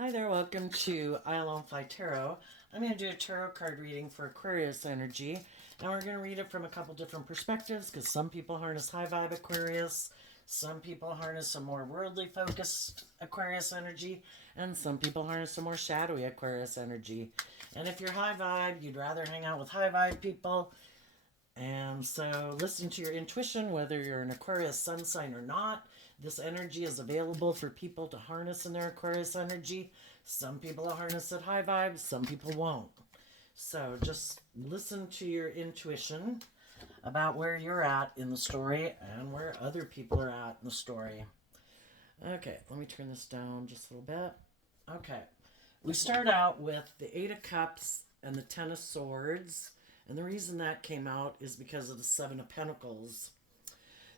Hi there, welcome to I Alone Fly Tarot. I'm going to do a tarot card reading for Aquarius energy, and we're going to read it from a couple different perspectives because some people harness high vibe Aquarius, some people harness a more worldly focused Aquarius energy, and some people harness a more shadowy Aquarius energy. And if you're high vibe, you'd rather hang out with high vibe people. And so listen to your intuition, whether you're an Aquarius sun sign or not. This energy is available for people to harness in their Aquarius energy. Some people will harness at high vibes, some people won't. So just listen to your intuition about where you're at in the story and where other people are at in the story. Okay, let me turn this down just a little bit. Okay, we start out with the Eight of Cups and the Ten of Swords. And the reason that came out is because of the Seven of Pentacles.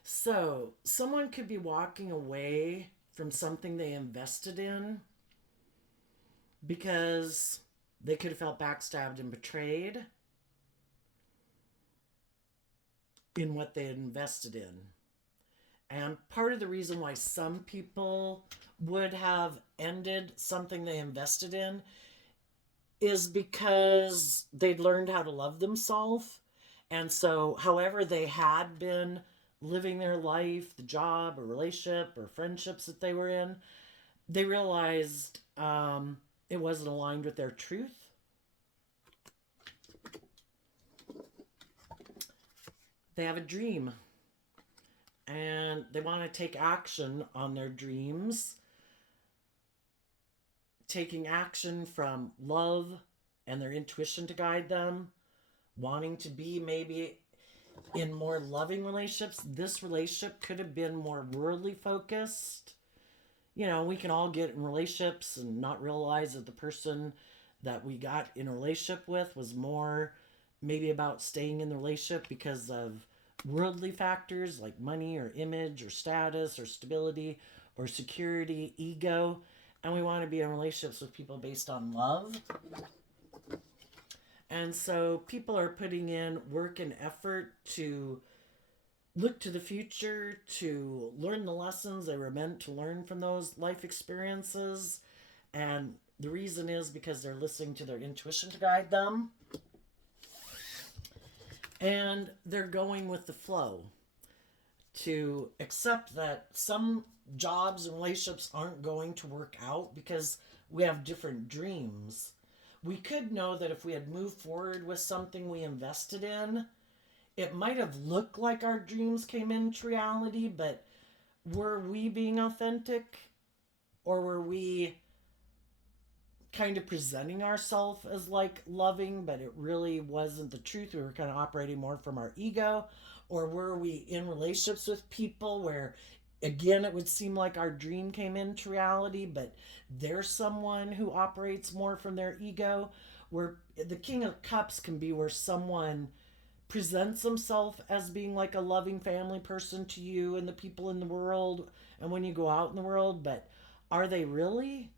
So, someone could be walking away from something they invested in because they could have felt backstabbed and betrayed in what they had invested in. And part of the reason why some people would have ended something they invested in is because they'd learned how to love themselves. And so, however, they had been living their life, the job or relationship or friendships that they were in, they realized it wasn't aligned with their truth. They have a dream and they want to take action on their dreams, taking action from love and their intuition to guide them, wanting to be maybe in more loving relationships. This relationship could have been more worldly focused. You know, we can all get in relationships and not realize that the person that we got in a relationship with was more maybe about staying in the relationship because of worldly factors like money or image or status or stability or security, ego. And we want to be in relationships with people based on love. And so people are putting in work and effort to look to the future, to learn the lessons they were meant to learn from those life experiences. And the reason is because they're listening to their intuition to guide them. And they're going with the flow to accept that some jobs and relationships aren't going to work out because we have different dreams. We could know that if we had moved forward with something we invested in, it might have looked like our dreams came into reality, but were we being authentic? Or were we kind of presenting ourselves as like loving, but it really wasn't the truth? We were kind of operating more from our ego. Or were we in relationships with people where, again, it would seem like our dream came into reality, but there's someone who operates more from their ego? Where the King of Cups can be where someone presents themselves as being like a loving family person to you and the people in the world and when you go out in the world, but are they really?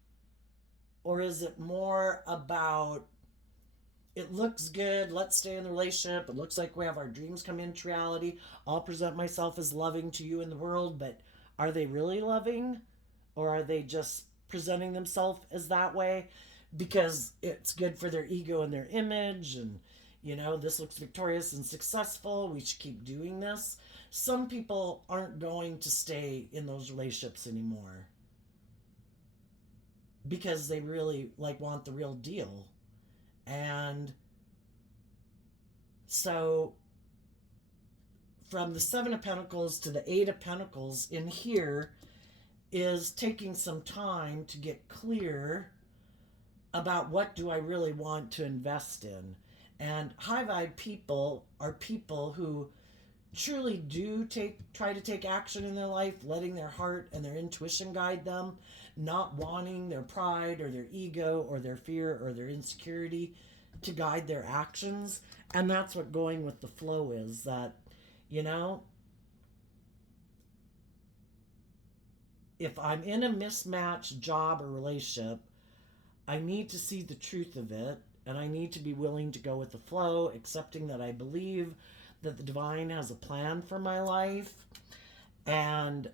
Or is it more about, it looks good, let's stay in the relationship, it looks like we have our dreams come into reality, I'll present myself as loving to you in the world, but are they really loving? Or are they just presenting themselves as that way because it's good for their ego and their image, and you know, this looks victorious and successful, we should keep doing this? Some people aren't going to stay in those relationships anymore because they really like want the real deal. And so from the Seven of Pentacles to the Eight of Pentacles in here is taking some time to get clear about what do I really want to invest in. And high vibe people are people who truly do try to take action in their life, letting their heart and their intuition guide them, not wanting their pride or their ego or their fear or their insecurity to guide their actions. And that's what going with the flow is, that, you know, if I'm in a mismatched job or relationship, I need to see the truth of it, and I need to be willing to go with the flow, accepting that I believe that the divine has a plan for my life. And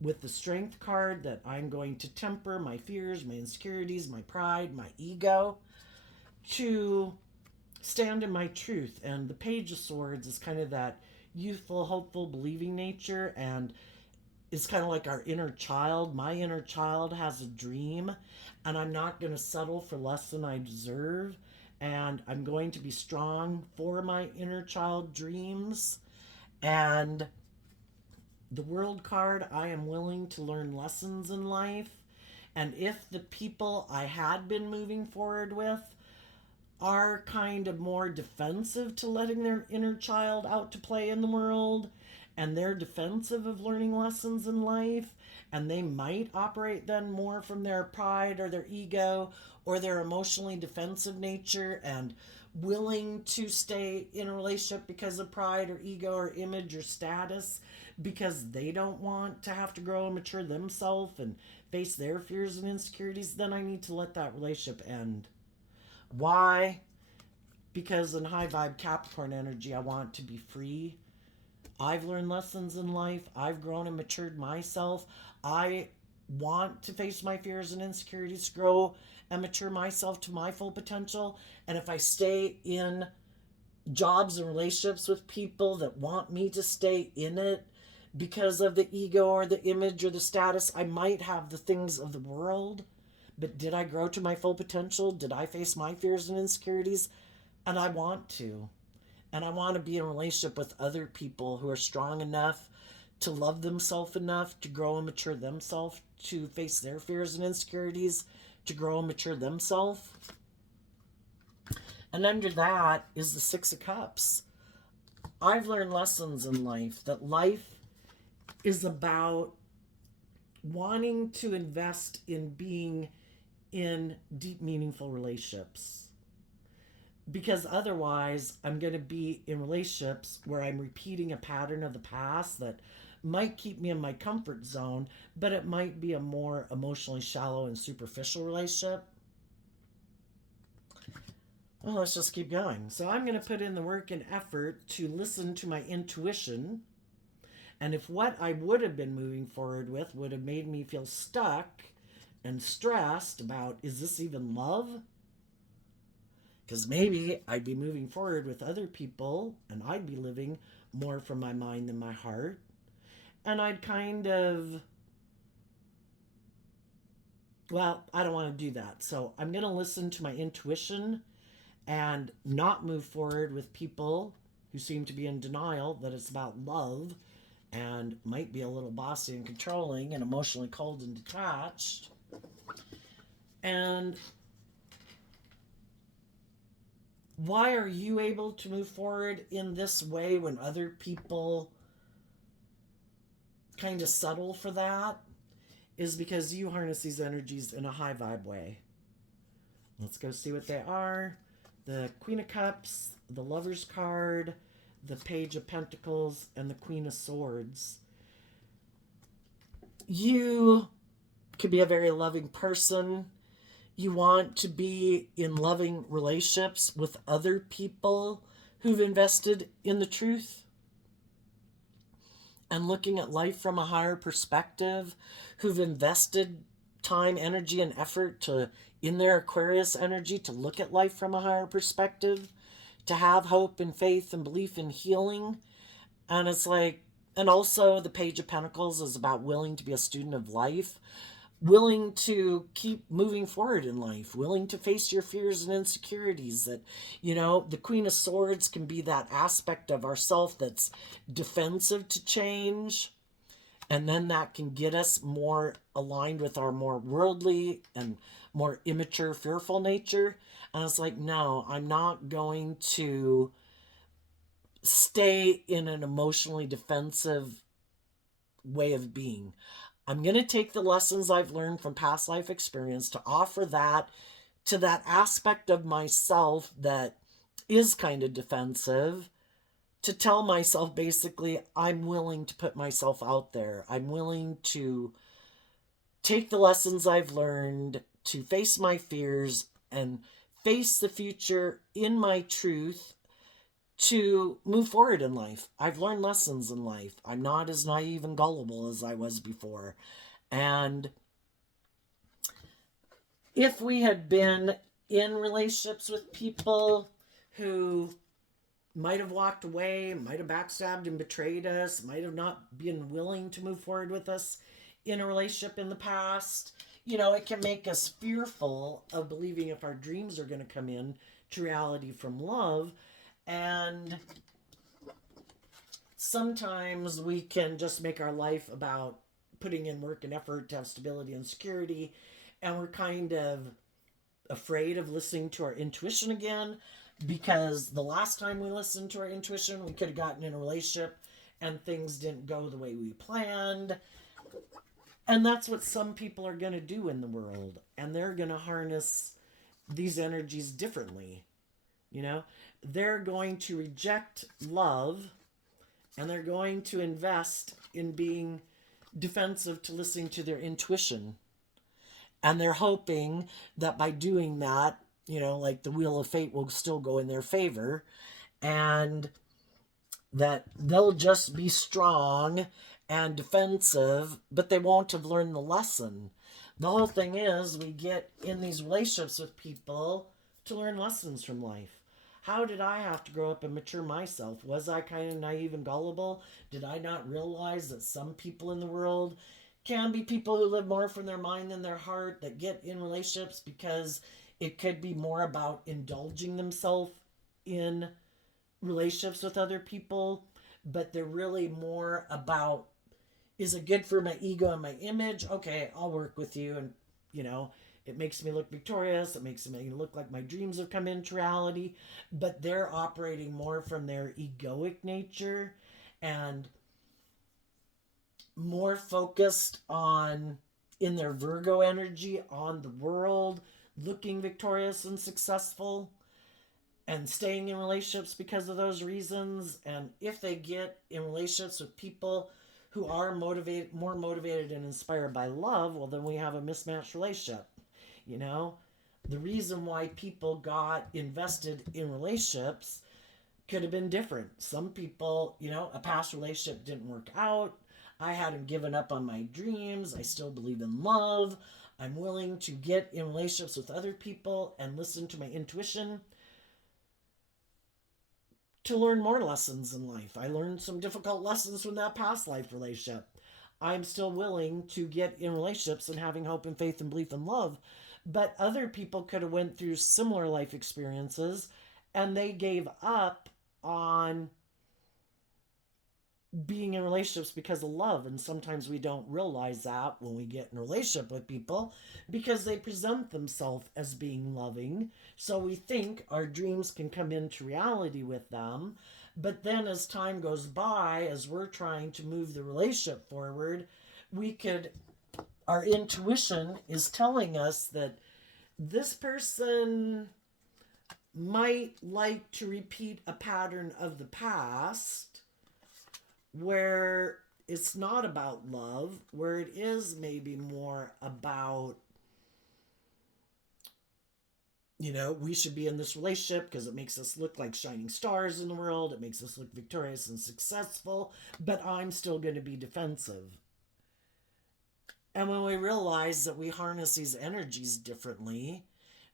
with the strength card that I'm going to temper my fears, my insecurities, my pride, my ego to stand in my truth. And the Page of Swords is kind of that youthful, hopeful, believing nature, and is kind of like our inner child. My inner child has a dream, and I'm not going to settle for less than I deserve. And I'm going to be strong for my inner child dreams. And the World card, I am willing to learn lessons in life. And if the people I had been moving forward with are kind of more defensive to letting their inner child out to play in the world, and they're defensive of learning lessons in life, and they might operate then more from their pride or their ego or their emotionally defensive nature and willing to stay in a relationship because of pride or ego or image or status, because they don't want to have to grow and mature themselves and face their fears and insecurities, then I need to let that relationship end. Why? Because in high vibe Capricorn energy, I want to be free. I've learned lessons in life. I've grown and matured myself. I want to face my fears and insecurities, grow and mature myself to my full potential. And if I stay in jobs and relationships with people that want me to stay in it because of the ego or the image or the status, I might have the things of the world. But did I grow to my full potential? Did I face my fears and insecurities? And I want to. And I want to be in a relationship with other people who are strong enough to love themselves enough to grow and mature themselves, to face their fears and insecurities, to grow and mature themselves. And under that is the Six of Cups. I've learned lessons in life, that life is about wanting to invest in being in deep, meaningful relationships. Because otherwise, I'm going to be in relationships where I'm repeating a pattern of the past that might keep me in my comfort zone, but it might be a more emotionally shallow and superficial relationship. Well, let's just keep going. So I'm going to put in the work and effort to listen to my intuition. And if what I would have been moving forward with would have made me feel stuck and stressed about, is this even love? Because maybe I'd be moving forward with other people and I'd be living more from my mind than my heart. And I'd kind of, well, I don't want to do that. So I'm going to listen to my intuition and not move forward with people who seem to be in denial that it's about love and might be a little bossy and controlling and emotionally cold and detached. And why are you able to move forward in this way when other people kind of settle for that? Is because you harness these energies in a high vibe way. Let's go see what they are. The Queen of Cups, the Lover's card, the Page of Pentacles, and the Queen of Swords. You could be a very loving person. You want to be in loving relationships with other people who've invested in the truth and looking at life from a higher perspective, who've invested time, energy, and effort to, in their Aquarius energy, to look at life from a higher perspective, to have hope and faith and belief in healing. And it's like, and also the Page of Pentacles is about willing to be a student of life, willing to keep moving forward in life, willing to face your fears and insecurities. That, you know, the Queen of Swords can be that aspect of ourself that's defensive to change. And then that can get us more aligned with our more worldly and more immature, fearful nature. And it's like, no, I'm not going to stay in an emotionally defensive way of being. I'm going to take the lessons I've learned from past life experience to offer that to that aspect of myself that is kind of defensive, to tell myself basically, I'm willing to put myself out there. I'm willing to take the lessons I've learned, to face my fears and face the future in my truth, to move forward in life. I've learned lessons in life. I'm not as naive and gullible as I was before. And if we had been in relationships with people who might have walked away, might have backstabbed and betrayed us, might have not been willing to move forward with us in a relationship in the past, it can make us fearful of believing if our dreams are going to come in to reality from love. And sometimes we can just make our life about putting in work and effort to have stability and security, and we're kind of afraid of listening to our intuition again, because the last time we listened to our intuition, we could have gotten in a relationship and things didn't go the way we planned. And that's what some people are going to do in the world, and they're going to harness these energies differently. They're going to reject love, and they're going to invest in being defensive to listening to their intuition. And they're hoping that by doing that, like the wheel of fate will still go in their favor, and that they'll just be strong and defensive, but they won't have learned the lesson. The whole thing is, we get in these relationships with people to learn lessons from life. How did I have to grow up and mature myself? Was I kind of naive and gullible? Did I not realize that some people in the world can be people who live more from their mind than their heart, that get in relationships because it could be more about indulging themselves in relationships with other people, but they're really more about, is it good for my ego and my image? Okay, I'll work with you, and it makes me look victorious, it makes me look like my dreams have come into reality. But they're operating more from their egoic nature and more focused on, in their Virgo energy, on the world, looking victorious and successful, and staying in relationships because of those reasons. And if they get in relationships with people who are more motivated and inspired by love, well, then we have a mismatched relationship. The reason why people got invested in relationships could have been different. Some people, a past relationship didn't work out. I hadn't given up on my dreams. I still believe in love. I'm willing to get in relationships with other people and listen to my intuition to learn more lessons in life. I learned some difficult lessons from that past life relationship. I'm still willing to get in relationships and having hope and faith and belief and love. But other people could have went through similar life experiences, and they gave up on being in relationships because of love. And sometimes we don't realize that when we get in a relationship with people, because they present themselves as being loving, so we think our dreams can come into reality with them. But then as time goes by, as we're trying to move the relationship forward, our intuition is telling us that this person might like to repeat a pattern of the past where it's not about love, where it is maybe more about, we should be in this relationship because it makes us look like shining stars in the world, it makes us look victorious and successful, but I'm still going to be defensive. And when we realize that we harness these energies differently,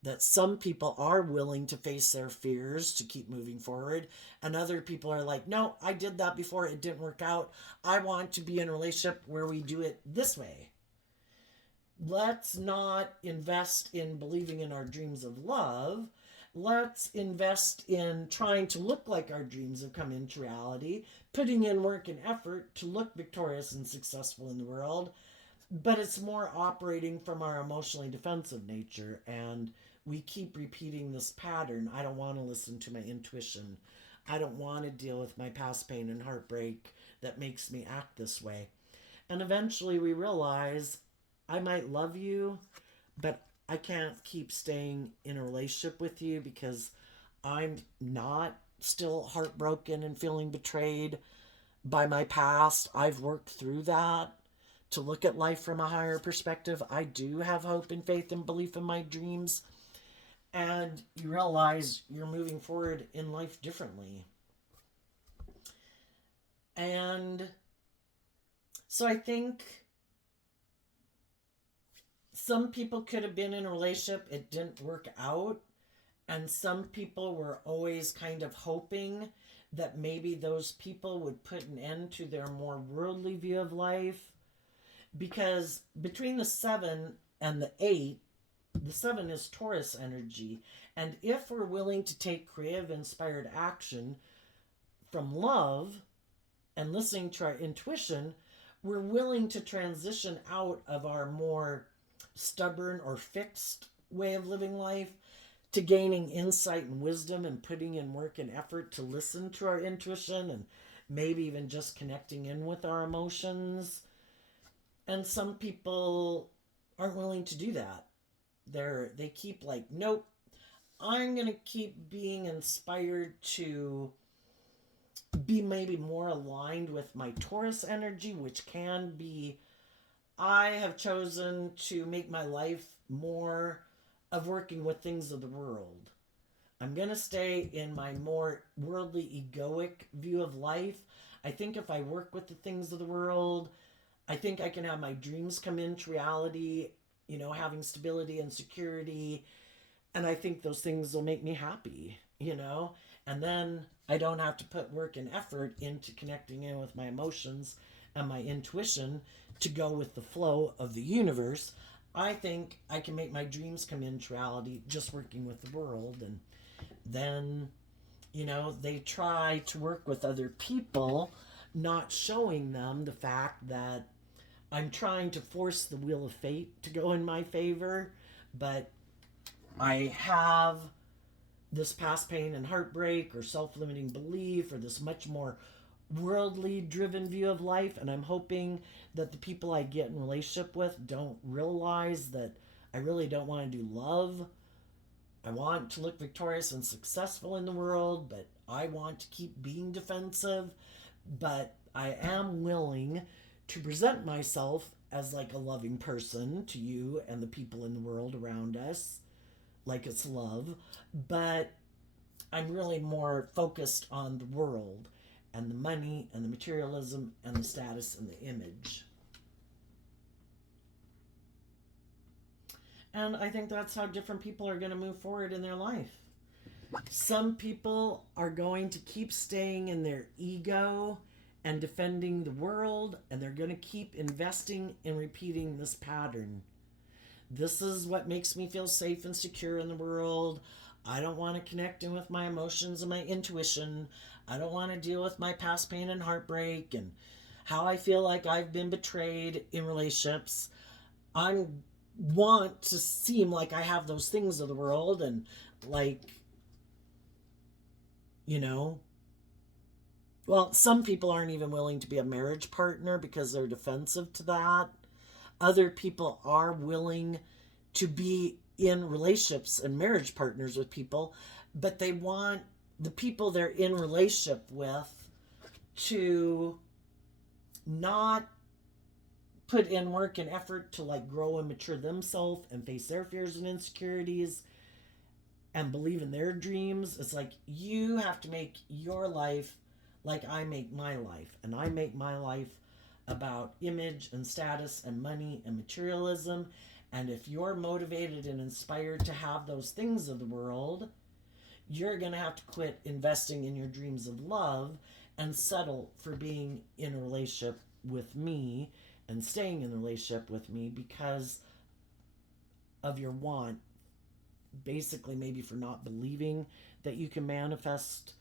that some people are willing to face their fears to keep moving forward, and other people are like, no, I did that before, it didn't work out, I want to be in a relationship where we do it this way. Let's not invest in believing in our dreams of love. Let's invest in trying to look like our dreams have come into reality, putting in work and effort to look victorious and successful in the world. But it's more operating from our emotionally defensive nature, and we keep repeating this pattern. I don't want to listen to my intuition. I don't want to deal with my past pain and heartbreak that makes me act this way. And eventually we realize, I might love you, but I can't keep staying in a relationship with you because I'm not still heartbroken and feeling betrayed by my past. I've worked through that to look at life from a higher perspective. I do have hope and faith and belief in my dreams. And you realize you're moving forward in life differently. And so I think some people could have been in a relationship, it didn't work out. And some people were always kind of hoping that maybe those people would put an end to their more worldly view of life. Because between the 7 and the 8, the 7 is Taurus energy. And if we're willing to take creative, inspired action from love and listening to our intuition, we're willing to transition out of our more stubborn or fixed way of living life to gaining insight and wisdom and putting in work and effort to listen to our intuition and maybe even just connecting in with our emotions. And some people aren't willing to do that. They keep like, nope, I'm going to keep being inspired to be maybe more aligned with my Taurus energy, which can be, I have chosen to make my life more of working with things of the world. I'm going to stay in my more worldly, egoic view of life. I think if I work with the things of the world, I think I can have my dreams come into reality, having stability and security. And I think those things will make me happy. And then I don't have to put work and effort into connecting in with my emotions and my intuition to go with the flow of the universe. I think I can make my dreams come into reality just working with the world. And then, they try to work with other people, not showing them the fact that I'm trying to force the wheel of fate to go in my favor, but I have this past pain and heartbreak or self-limiting belief or this much more worldly driven view of life, and I'm hoping that the people I get in relationship with don't realize that I really don't want to do love. I want to look victorious and successful in the world, but I want to keep being defensive. But I am willing to present myself as like a loving person to you and the people in the world around us, like it's love. But I'm really more focused on the world and the money and the materialism and the status and the image. And I think that's how different people are going to move forward in their life. Some people are going to keep staying in their ego and defending the world, and they're going to keep investing in repeating this pattern. This is what makes me feel safe and secure in the world. I don't want to connect in with my emotions and my intuition. I don't want to deal with my past pain and heartbreak and how I feel like I've been betrayed in relationships. I want to seem like I have those things of the world and like, you know, well, some people aren't even willing to be a marriage partner because they're defensive to that. Other people are willing to be in relationships and marriage partners with people, but they want the people they're in relationship with to not put in work and effort to like grow and mature themselves and face their fears and insecurities and believe in their dreams. It's like you have to make your life like I make my life, and I make my life about image and status and money and materialism. And if you're motivated and inspired to have those things of the world, you're going to have to quit investing in your dreams of love and settle for being in a relationship with me and staying in a relationship with me because of your want, basically maybe for not believing that you can manifest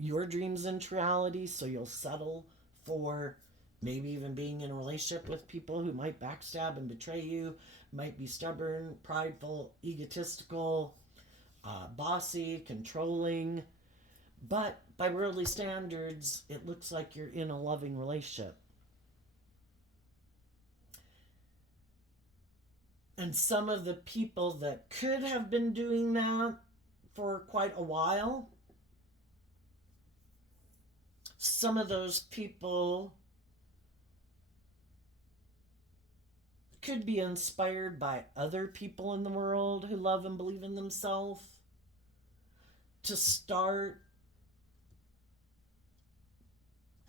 your dreams into reality, so you'll settle for maybe even being in a relationship with people who might backstab and betray you, might be stubborn, prideful, egotistical, bossy, controlling. But by worldly standards, it looks like you're in a loving relationship. And some of the people that could have been doing that for quite a while, some of those people could be inspired by other people in the world who love and believe in themselves to start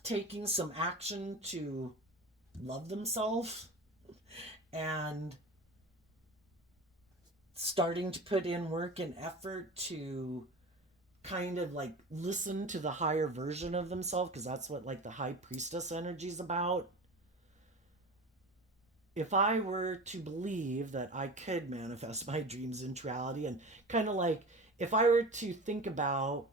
taking some action to love themselves and starting to put in work and effort to kind of like listen to the higher version of themselves, because that's what like the high priestess energy is about. If I were to believe that I could manifest my dreams into reality, and kind of like if I were to think about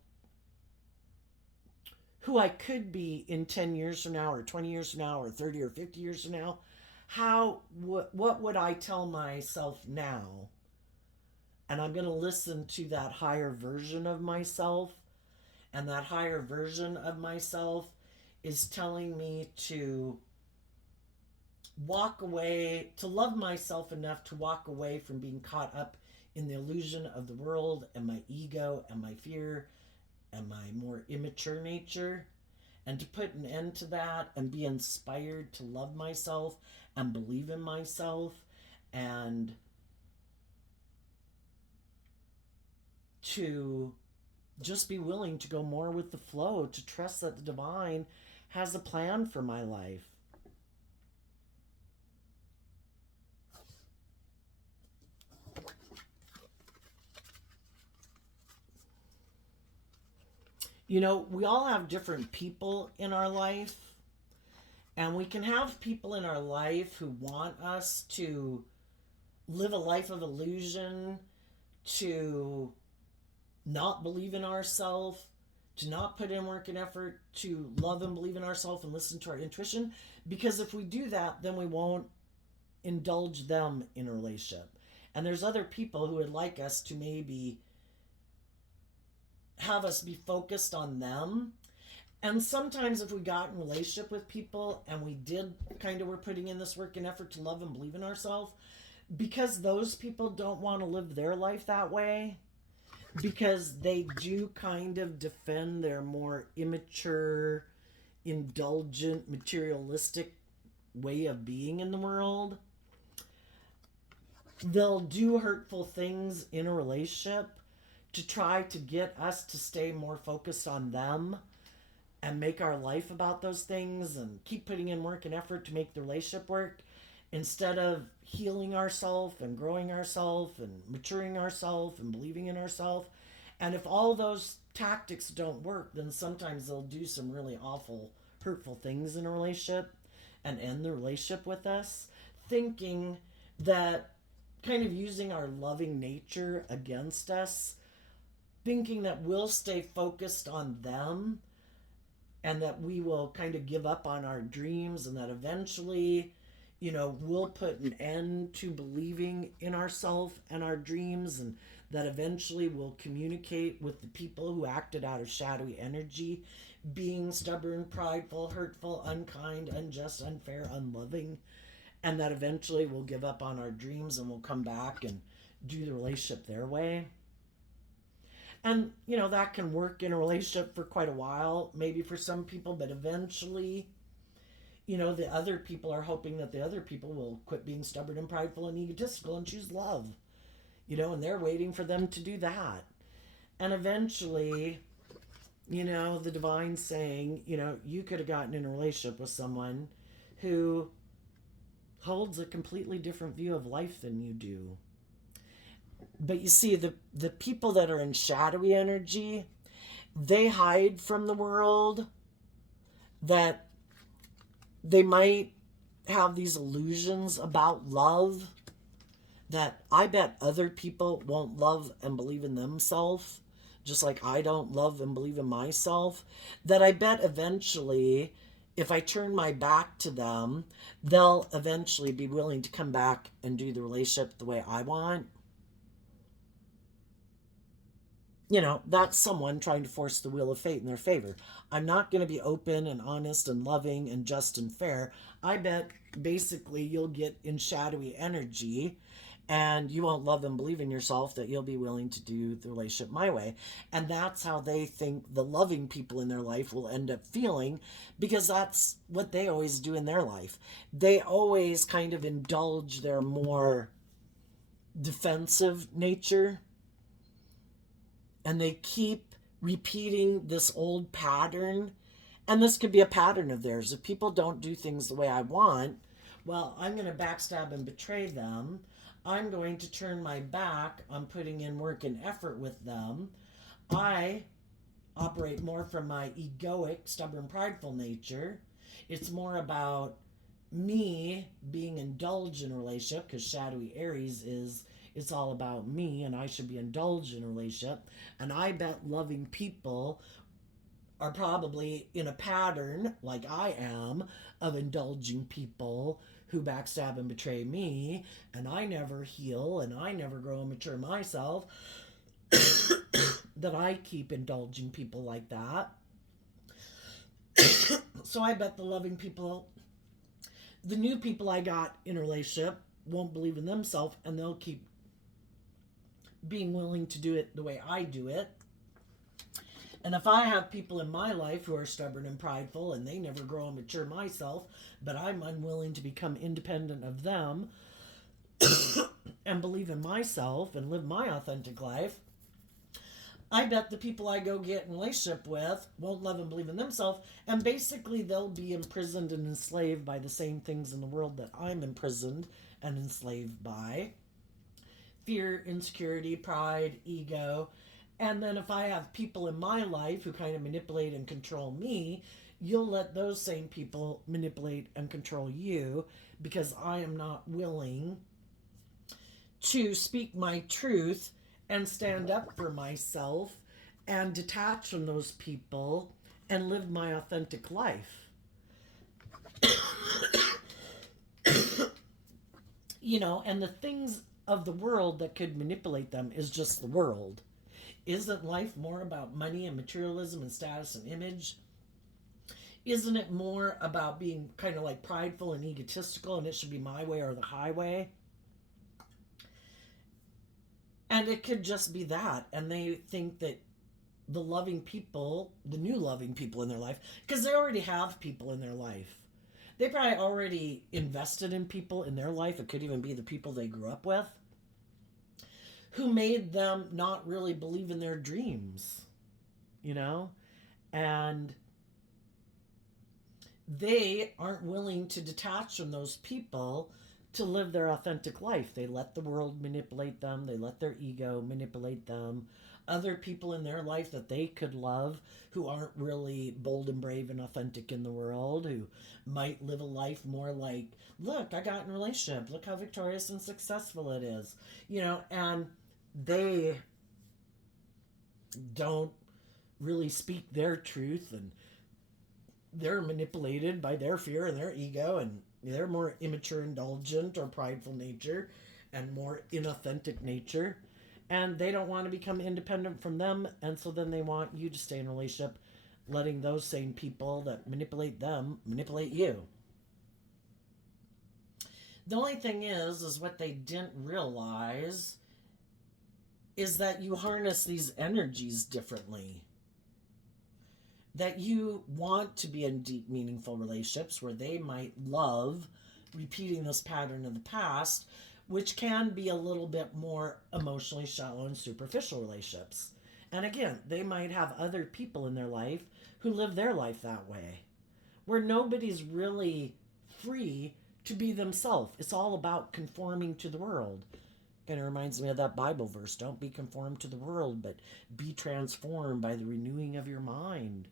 who I could be in 10 years from now, or 20 years from now, or 30 or 50 years from now, what would I tell myself now? And I'm going to listen to that higher version of myself. And that higher version of myself is telling me to walk away, to love myself enough to walk away from being caught up in the illusion of the world and my ego and my fear and my more immature nature, and to put an end to that and be inspired to love myself and believe in myself, and to just be willing to go more with the flow, to trust that the divine has a plan for my life. You know, we all have different people in our life, and we can have people in our life who want us to live a life of illusion, to not believe in ourselves, to not put in work and effort, to love and believe in ourselves and listen to our intuition. Because if we do that, then we won't indulge them in a relationship. And there's other people who would like us to maybe have us be focused on them. And sometimes if we got in relationship with people and we did kind of were putting in this work and effort to love and believe in ourselves, because those people don't want to live their life that way, because they do kind of defend their more immature, indulgent, materialistic way of being in the world, they'll do hurtful things in a relationship to try to get us to stay more focused on them and make our life about those things and keep putting in work and effort to make the relationship work, instead of healing ourselves and growing ourselves and maturing ourselves and believing in ourselves. And if all those tactics don't work, then sometimes they'll do some really awful, hurtful things in a relationship and end the relationship with us, thinking that, kind of using our loving nature against us, thinking that we'll stay focused on them and that we will kind of give up on our dreams, and that eventually, you know, we'll put an end to believing in ourselves and our dreams, and that eventually we'll communicate with the people who acted out of shadowy energy, being stubborn, prideful, hurtful, unkind, unjust, unfair, unloving, and that eventually we'll give up on our dreams and we'll come back and do the relationship their way. And, you know, that can work in a relationship for quite a while, maybe for some people, but eventually, you know, the other people are hoping that the other people will quit being stubborn and prideful and egotistical and choose love, you know, and they're waiting for them to do that. And eventually, you know, the divine saying, you know, you could have gotten in a relationship with someone who holds a completely different view of life than you do. But you see, the people that are in shadowy energy, they hide from the world, that they might have these illusions about love that I bet other people won't love and believe in themselves, just like I don't love and believe in myself, that I bet eventually, if I turn my back to them, they'll eventually be willing to come back and do the relationship the way I want. You know, that's someone trying to force the wheel of fate in their favor. I'm not going to be open and honest and loving and just and fair. I bet basically you'll get in shadowy energy and you won't love and believe in yourself, that you'll be willing to do the relationship my way. And that's how they think the loving people in their life will end up feeling, because that's what they always do in their life. They always kind of indulge their more defensive nature, and they keep repeating this old pattern, And this could be a pattern of theirs. If people don't do things the way I want, well, I'm going to backstab and betray them. I'm going to turn my back on putting in work and effort with them. I operate more from my egoic, stubborn, prideful nature. It's more about me being indulged in a relationship, because shadowy Aries is, it's all about me and I should be indulged in a relationship. And I bet loving people are probably in a pattern, like I am, of indulging people who backstab and betray me, and I never heal and I never grow and mature myself, that I keep indulging people like that. So I bet the loving people, the new people I got in a relationship, won't believe in themselves, and they'll keep being willing to do it the way I do it. And if I have people in my life who are stubborn and prideful and they never grow and mature myself, but I'm unwilling to become independent of them and believe in myself and live my authentic life, I bet the people I go get in a relationship with won't love and believe in themselves, and basically they'll be imprisoned and enslaved by the same things in the world that I'm imprisoned and enslaved by. Fear, insecurity, pride, ego. And then if I have people in my life who kind of manipulate and control me, you'll let those same people manipulate and control you, because I am not willing to speak my truth and stand up for myself and detach from those people and live my authentic life. You know, and the things of the world that could manipulate them is just the world. Isn't life more about money and materialism and status and image? Isn't it more about being kind of like prideful and egotistical and it should be my way or the highway? And it could just be that. And they think that the loving people, the new loving people in their life, because they already have people in their life. They probably already invested in people in their life. It could even be the people they grew up with, who made them not really believe in their dreams, you know? And they aren't willing to detach from those people to live their authentic life. They let the world manipulate them, they let their ego manipulate them. Other people in their life that they could love, who aren't really bold and brave and authentic in the world, who might live a life more like, look, I got in a relationship, look how victorious and successful it is, you know, and they don't really speak their truth, and they're manipulated by their fear and their ego, and they're more immature, indulgent, or prideful nature, and more inauthentic nature, and they don't want to become independent from them, and so then they want you to stay in a relationship, letting those same people that manipulate them manipulate you. The only thing is what they didn't realize is that you harness these energies differently. That you want to be in deep, meaningful relationships where they might love repeating this pattern of the past, which can be a little bit more emotionally shallow and superficial relationships. And again, they might have other people in their life who live their life that way, where nobody's really free to be themselves. It's all about conforming to the world. Kind of reminds me of that Bible verse, don't be conformed to the world, but be transformed by the renewing of your mind.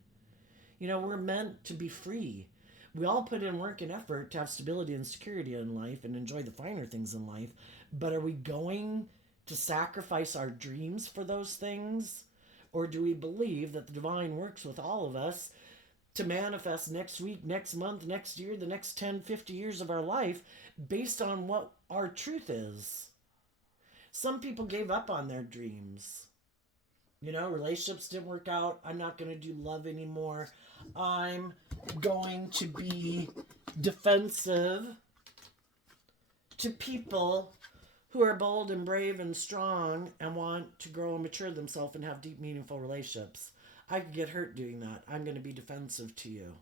You know, we're meant to be free. We all put in work and effort to have stability and security in life and enjoy the finer things in life. But are we going to sacrifice our dreams for those things? Or do we believe that the divine works with all of us to manifest next week, next month, next year, the next 10, 50 years of our life based on what our truth is? Some people gave up on their dreams. You know, relationships didn't work out. I'm not going to do love anymore. I'm going to be defensive to people who are bold and brave and strong and want to grow and mature themselves and have deep, meaningful relationships. I could get hurt doing that. I'm going to be defensive to you.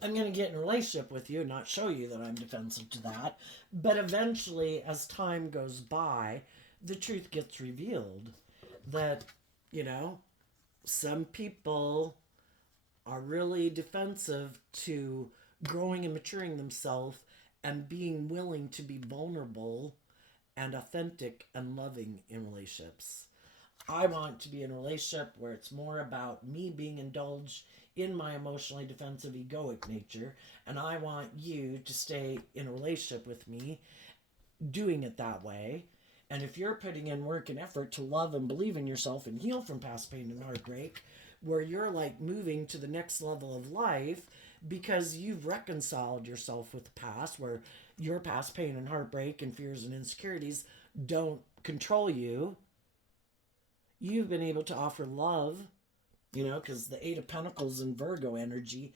I'm going to get in a relationship with you and not show you that I'm defensive to that. But eventually, as time goes by, the truth gets revealed that, you know, some people are really defensive to growing and maturing themselves and being willing to be vulnerable and authentic and loving in relationships. I want to be in a relationship where it's more about me being indulged in my emotionally defensive egoic nature, and I want you to stay in a relationship with me doing it that way. And if you're putting in work and effort to love and believe in yourself and heal from past pain and heartbreak, where you're like moving to the next level of life because you've reconciled yourself with the past, where your past pain and heartbreak and fears and insecurities don't control you, you've been able to offer love, because the Eight of Pentacles and Virgo energy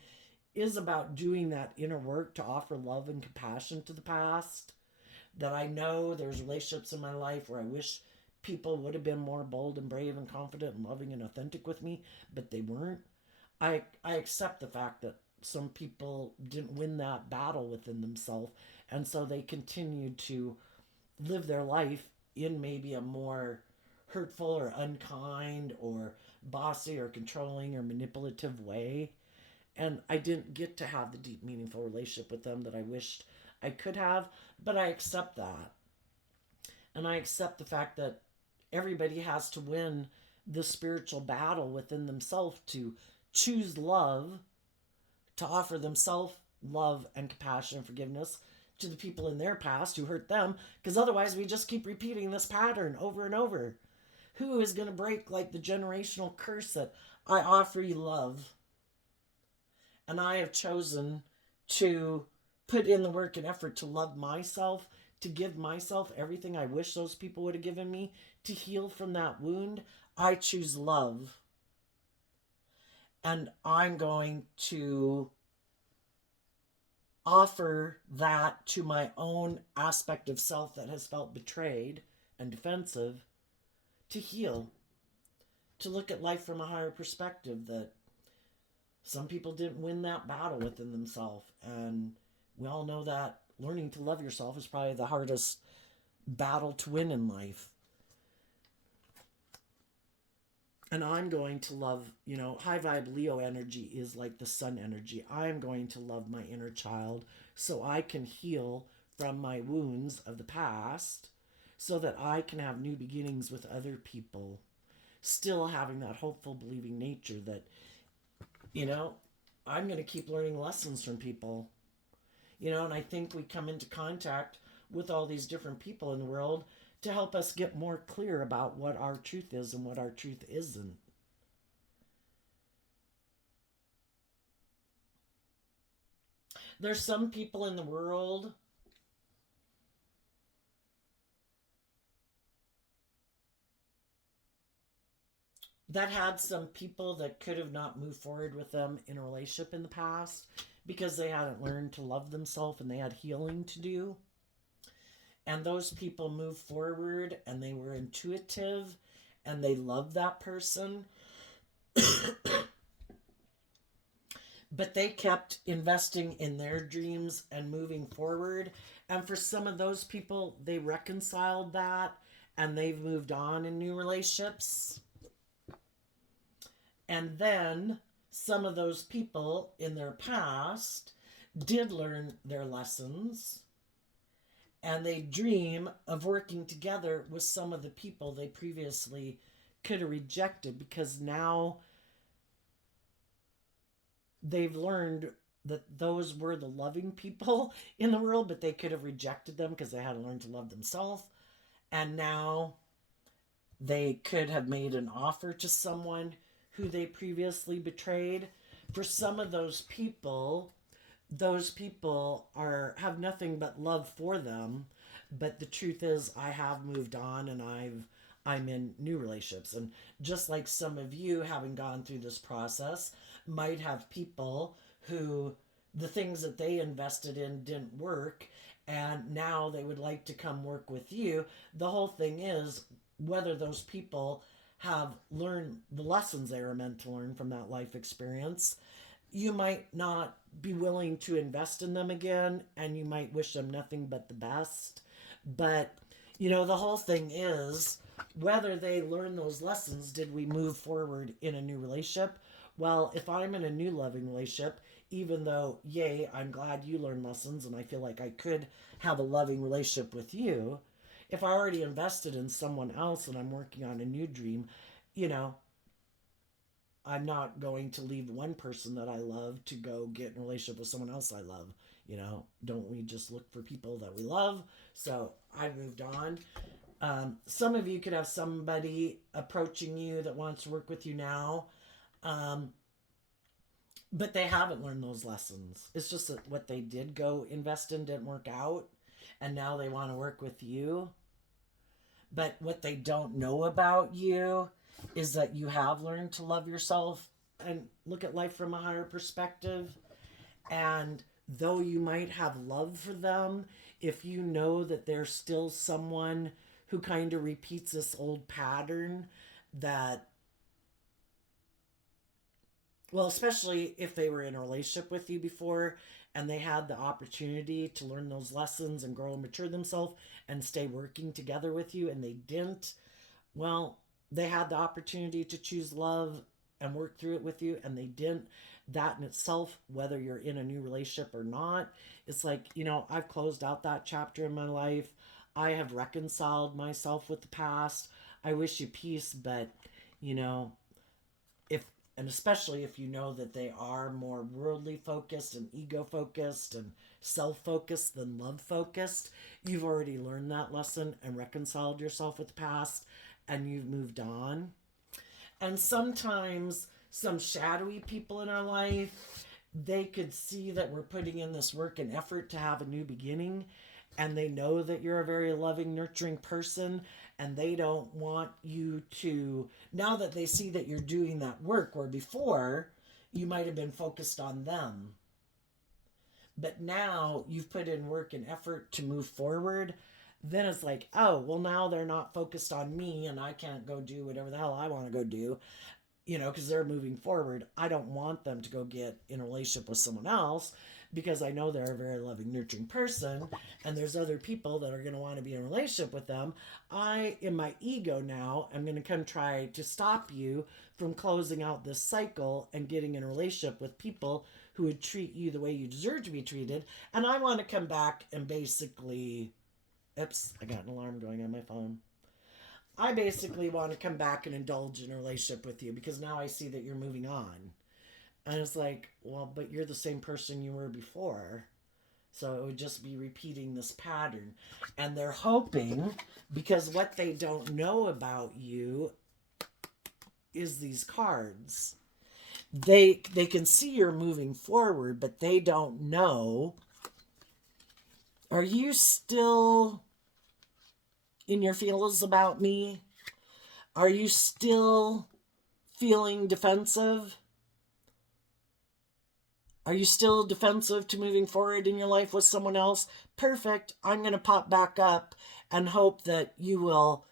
is about doing that inner work to offer love and compassion to the past. That I know there's relationships in my life where I wish people would have been more bold and brave and confident and loving and authentic with me, but they weren't. I accept the fact that some people didn't win that battle within themselves, and so they continued to live their life in maybe a more hurtful or unkind or bossy or controlling or manipulative way. And I didn't get to have the deep, meaningful relationship with them that I wished I could have, but I accept that. And I accept the fact that everybody has to win the spiritual battle within themselves to choose love, to offer themselves love and compassion and forgiveness to the people in their past who hurt them, because otherwise we just keep repeating this pattern over and over. Who is going to break like the generational curse that I offer you love? And I have chosen to put in the work and effort to love myself, to give myself everything I wish those people would have given me, to heal from that wound. I choose love. And I'm going to offer that to my own aspect of self that has felt betrayed and defensive, to heal, to look at life from a higher perspective, that some people didn't win that battle within themselves. And we all know that learning to love yourself is probably the hardest battle to win in life. And I'm going to love, high vibe Leo energy is like the sun energy. I'm going to love my inner child so I can heal from my wounds of the past, so that I can have new beginnings with other people. Still having that hopeful, believing nature that, I'm going to keep learning lessons from people. And I think we come into contact with all these different people in the world to help us get more clear about what our truth is and what our truth isn't. There's some people in the world that had some people that could have not moved forward with them in a relationship in the past because they hadn't learned to love themselves and they had healing to do. And those people moved forward and they were intuitive and they loved that person. But they kept investing in their dreams and moving forward. And for some of those people, they reconciled that and they've moved on in new relationships. And then some of those people in their past did learn their lessons, and they dream of working together with some of the people they previously could have rejected, because now they've learned that those were the loving people in the world, but they could have rejected them because they hadn't learned to love themselves. And now they could have made an offer to someone who they previously betrayed. For some of those people have nothing but love for them. But the truth is, I have moved on and I'm in new relationships. And just like some of you, having gone through this process, might have people who the things that they invested in didn't work, and now they would like to come work with you. The whole thing is whether those people have learned the lessons they were meant to learn from that life experience. You might not be willing to invest in them again, and you might wish them nothing but the best. But, the whole thing is whether they learn those lessons, did we move forward in a new relationship, Well, if I'm in a new loving relationship, even though, yay, I'm glad you learned lessons and I feel like I could have a loving relationship with you, if I already invested in someone else and I'm working on a new dream, you know, I'm not going to leave one person that I love to go get in a relationship with someone else I love. Don't we just look for people that we love? So I've moved on. Some of you could have somebody approaching you that wants to work with you now, um, but they haven't learned those lessons. It's just that what they did go invest in didn't work out, and now they want to work with you. But what they don't know about you is that you have learned to love yourself and look at life from a higher perspective. And though you might have love for them, if you know that there's still someone who kind of repeats this old pattern that, well, especially if they were in a relationship with you before and they had the opportunity to learn those lessons and grow and mature themselves and stay working together with you and they didn't, well, they had the opportunity to choose love and work through it with you and they didn't. That in itself, whether you're in a new relationship or not, it's like, I've closed out that chapter in my life. I have reconciled myself with the past. I wish you peace, but, you know, if and especially if you know that they are more worldly focused and ego focused and self focused than love focused, you've already learned that lesson and reconciled yourself with the past and you've moved on. And sometimes some shadowy people in our life, they could see that we're putting in this work and effort to have a new beginning, and they know that you're a very loving, nurturing person, and they don't want you to, now that they see that you're doing that work, where before you might have been focused on them, but now you've put in work and effort to move forward, then it's like, oh, well, now they're not focused on me and I can't go do whatever the hell I want to go do, because they're moving forward. I don't want them to go get in a relationship with someone else because I know they're a very loving, nurturing person, and there's other people that are going to want to be in a relationship with them. I, in my ego now, am going to come try to stop you from closing out this cycle and getting in a relationship with people who would treat you the way you deserve to be treated. And I want to come back and basically, oops, I got an alarm going on my phone. I basically want to come back and indulge in a relationship with you because now I see that you're moving on. And it's like, well, but you're the same person you were before. So it would just be repeating this pattern. And they're hoping, because what they don't know about you is these cards. They can see you're moving forward, but they don't know. Are you still in your feelings about me? Are you still feeling defensive? Are you still defensive to moving forward in your life with someone else? Perfect. I'm going to pop back up and hope that you will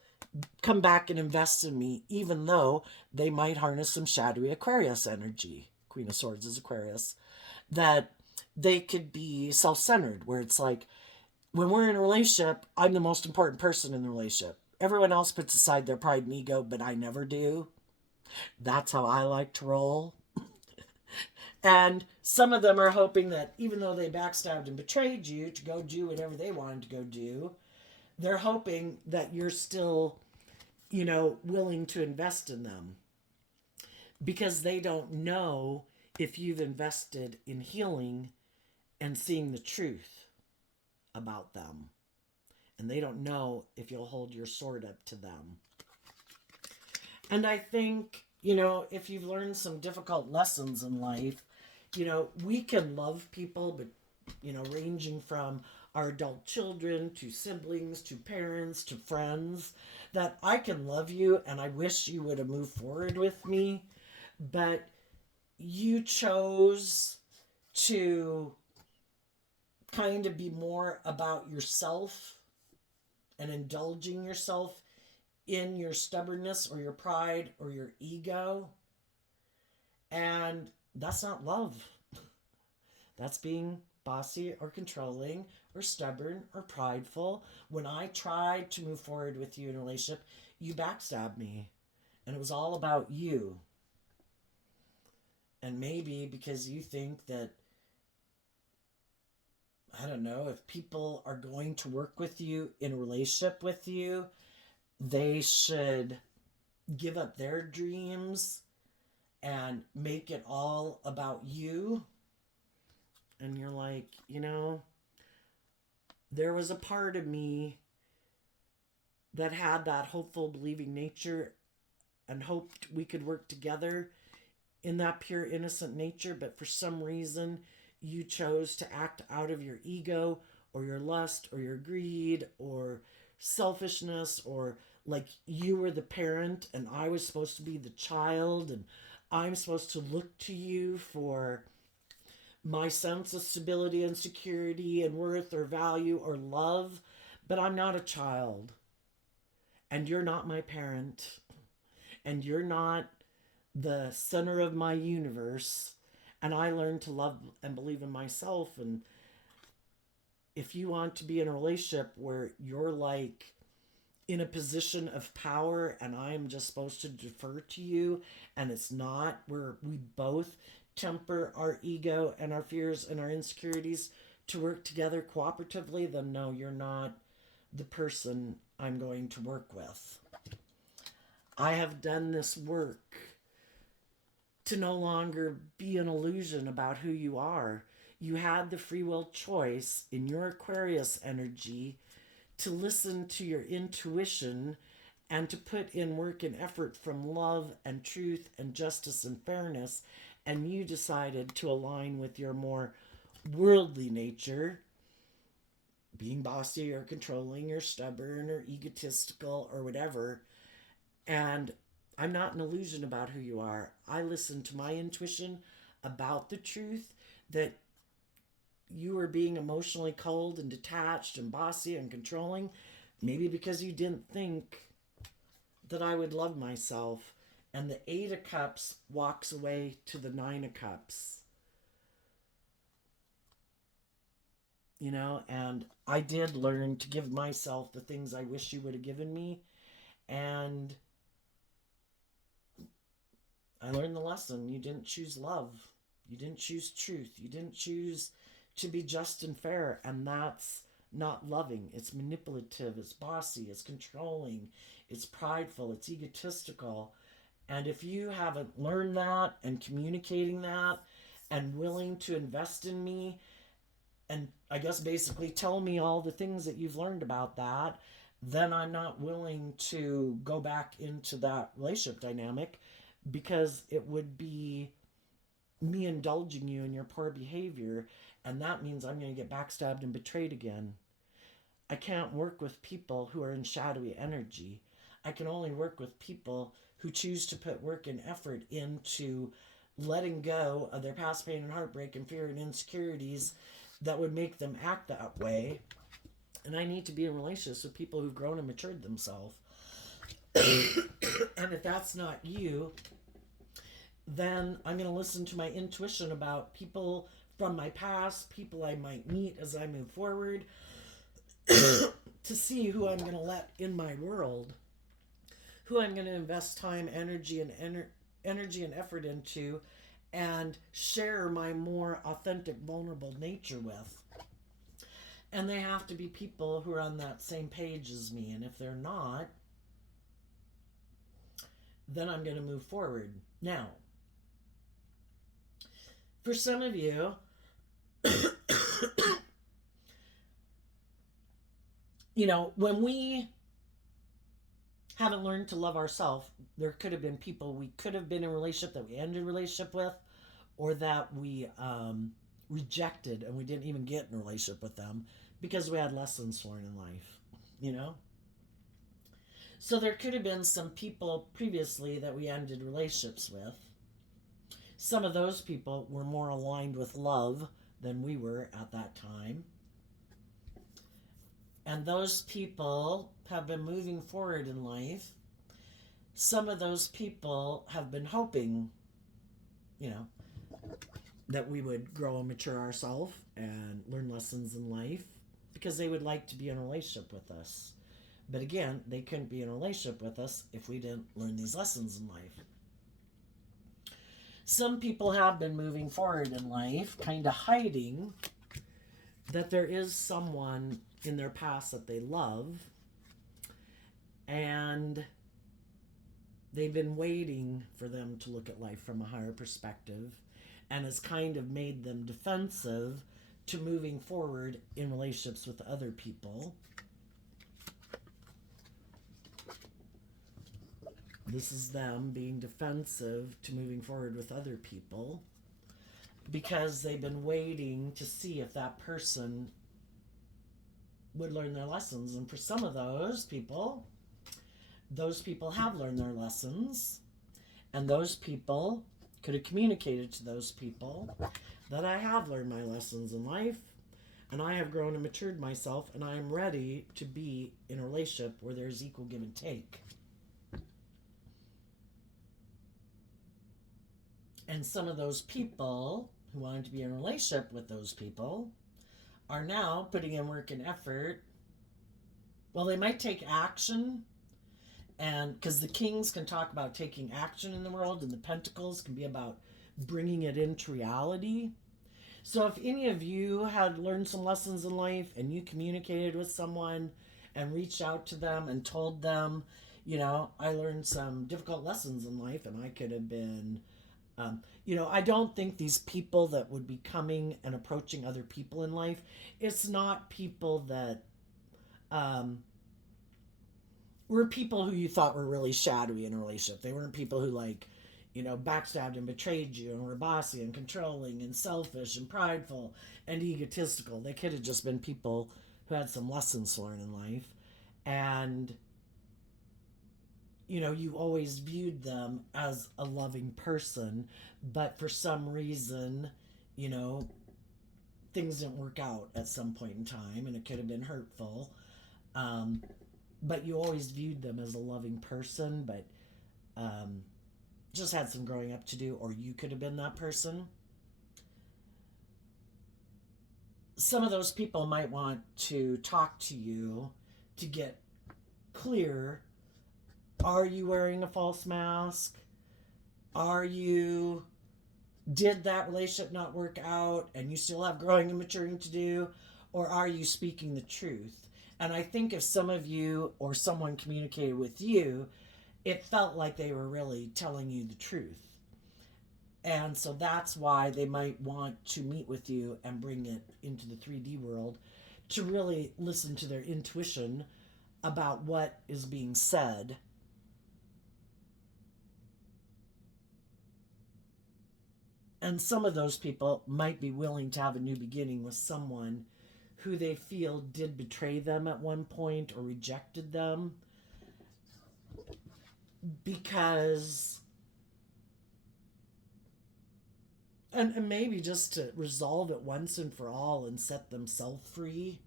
come back and invest in me, even though they might harness some shadowy Aquarius energy. Queen of Swords is Aquarius. That they could be self-centered, where it's like, when we're in a relationship, I'm the most important person in the relationship. Everyone else puts aside their pride and ego, but I never do. That's how I like to roll. And some of them are hoping that even though they backstabbed and betrayed you to go do whatever they wanted to go do, they're hoping that you're still, willing to invest in them. Because they don't know if you've invested in healing and seeing the truth about them. And they don't know if you'll hold your sword up to them. And I think, if you've learned some difficult lessons in life, we can love people, but, ranging from our adult children to siblings to parents to friends, that I can love you and I wish you would have moved forward with me, but you chose to kind of be more about yourself and indulging yourself in your stubbornness or your pride or your ego. And that's not love. That's being bossy or controlling or stubborn or prideful. When I tried to move forward with you in a relationship, you backstabbed me. And it was all about you. And maybe because you think that, I don't know, if people are going to work with you in a relationship with you, they should give up their dreams and make it all about you. And you're like, there was a part of me that had that hopeful, believing nature and hoped we could work together in that pure, innocent nature. But for some reason, you chose to act out of your ego or your lust or your greed or selfishness, or like you were the parent and I was supposed to be the child, and I'm supposed to look to you for my sense of stability and security and worth or value or love. But I'm not a child, and you're not my parent, and you're not the center of my universe. And I learned to love and believe in myself. And if you want to be in a relationship where you're like in a position of power and I'm just supposed to defer to you, and it's not, where we both temper our ego and our fears and our insecurities to work together cooperatively, then no, you're not the person I'm going to work with. I have done this work to no longer be an illusion about who you are. You had the free will choice in your Aquarius energy to listen to your intuition and to put in work and effort from love and truth and justice and fairness. And you decided to align with your more worldly nature, being bossy or controlling or stubborn or egotistical or whatever. And I'm not an illusion about who you are. I listen to my intuition about the truth that you were being emotionally cold and detached and bossy and controlling, maybe because you didn't think that I would love myself. And the 8 of Cups walks away to the 9 of Cups. And I did learn to give myself the things I wish you would have given me. And I learned the lesson. You didn't choose love. You didn't choose truth. You didn't choose to be just and fair. And that's not loving. It's manipulative. It's bossy. It's controlling. It's prideful. It's egotistical. And if you haven't learned that and communicating that and willing to invest in me and I guess basically tell me all the things that you've learned about that, then I'm not willing to go back into that relationship dynamic, because it would be me indulging you in your poor behavior, and that means I'm going to get backstabbed and betrayed again. I can't work with people who are in shadowy energy. I can only work with people who choose to put work and effort into letting go of their past pain and heartbreak and fear and insecurities that would make them act that way. And I need to be in relationships with people who've grown and matured themselves. And if that's not you, then I'm going to listen to my intuition about people from my past, people I might meet as I move forward, to see who I'm going to let in my world, who I'm going to invest time, energy, and effort into, and share my more authentic, vulnerable nature with. And they have to be people who are on that same page as me. And if they're not, then I'm going to move forward. Now, for some of you, when we haven't learned to love ourselves, there could have been people we could have been in a relationship that we ended a relationship with, or that we rejected and we didn't even get in a relationship with them because we had lessons learned in life, So there could have been some people previously that we ended relationships with. Some of those people were more aligned with love than we were at that time. And those people have been moving forward in life. Some of those people have been hoping, that we would grow and mature ourselves and learn lessons in life, because they would like to be in a relationship with us. But again, they couldn't be in a relationship with us if we didn't learn these lessons in life. some people have been moving forward in life, kind of hiding that there is someone in their past that they love, and they've been waiting for them to look at life from a higher perspective, and has kind of made them defensive to moving forward in relationships with other people. This is them being defensive to moving forward with other people because they've been waiting to see if that person would learn their lessons. And for some of those people have learned their lessons, and those people could have communicated to those people that I have learned my lessons in life, and I have grown and matured myself, and I am ready to be in a relationship where there's equal give and take. And some of those people who wanted to be in a relationship with those people are now putting in work and effort. Well, they might take action, and because the kings can talk about taking action in the world, and the pentacles can be about bringing it into reality. So if any of you had learned some lessons in life and you communicated with someone and reached out to them and told them, I learned some difficult lessons in life, and I could have been I don't think these people that would be coming and approaching other people in life, it's not people that were people who you thought were really shadowy in a relationship. They weren't people who backstabbed and betrayed you and were bossy and controlling and selfish and prideful and egotistical. They could have just been people who had some lessons to learn in life. And you always viewed them as a loving person, but for some reason, things didn't work out at some point in time, and it could have been hurtful. But you always viewed them as a loving person, but just had some growing up to do, or you could have been that person. Some of those people might want to talk to you to get clear. Are you wearing a false mask? Did that relationship not work out and you still have growing and maturing to do? Or are you speaking the truth? And I think if some of you or someone communicated with you, it felt like they were really telling you the truth. And so that's why they might want to meet with you and bring it into the 3D world to really listen to their intuition about what is being said. And some of those people might be willing to have a new beginning with someone who they feel did betray them at one point or rejected them. Because, and maybe just to resolve it once and for all and set themselves free,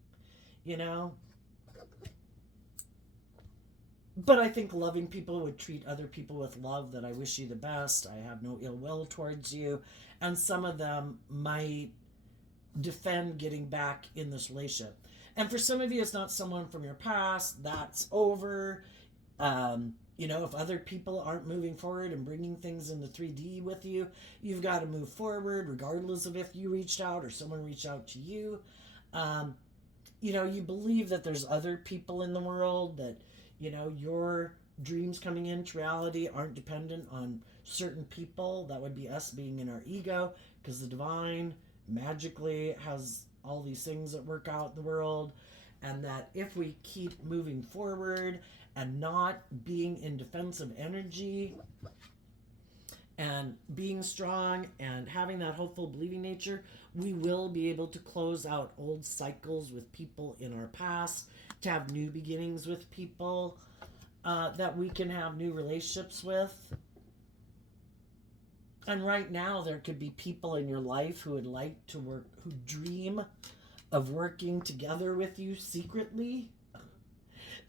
But I think loving people would treat other people with love, that I wish you the best, I have no ill will towards you. And some of them might defend getting back in this relationship. And for some of you, it's not someone from your past. That's over. If other people aren't moving forward and bringing things into 3D with you, you've got to move forward regardless of if you reached out or someone reached out to you. You believe that there's other people in the world, that your dreams coming into reality aren't dependent on certain people. That would be us being in our ego, because the divine magically has all these things that work out in the world. And that if we keep moving forward and not being in defensive energy and being strong and having that hopeful, believing nature, we will be able to close out old cycles with people in our past, to have new beginnings with people that we can have new relationships with. And right now, there could be people in your life who would like to work, who dream of working together with you secretly.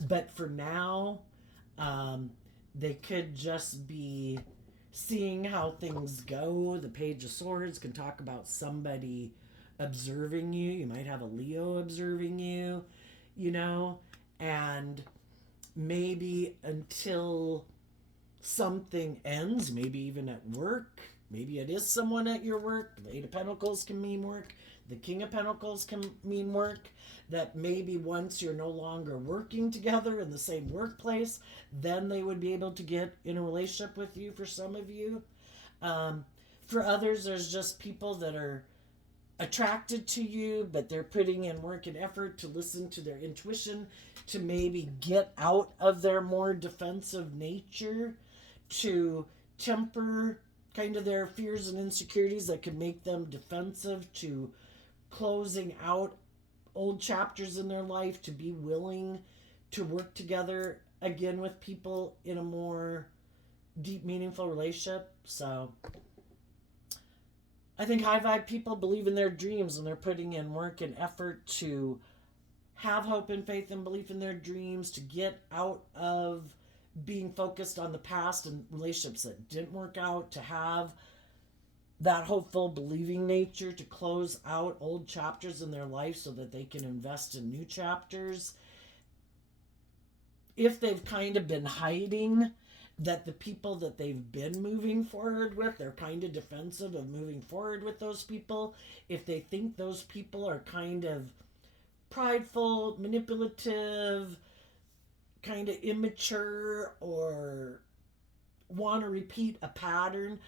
But for now, they could just be seeing how things go. The Page of Swords can talk about somebody observing you. You might have a Leo observing you, and maybe until something ends, maybe even at work, Maybe it is someone at your work. The Eight of Pentacles can mean work. The King of Pentacles can mean work. That maybe once you're no longer working together in the same workplace, then they would be able to get in a relationship with you for some of you. For others, there's just people that are attracted to you, but they're putting in work and effort to listen to their intuition, to maybe get out of their more defensive nature, to temper kind of their fears and insecurities that could make them defensive, to closing out old chapters in their life, to be willing to work together again with people in a more deep, meaningful relationship. So I think high vibe people believe in their dreams, and they're putting in work and effort to have hope and faith and belief in their dreams, to get out of being focused on the past and relationships that didn't work out, to have that hopeful, believing nature, to close out old chapters in their life so that they can invest in new chapters. If they've kind of been hiding that the people that they've been moving forward with, they're kind of defensive of moving forward with those people. If they think those people are kind of prideful, manipulative, kind of immature, or want to repeat a pattern,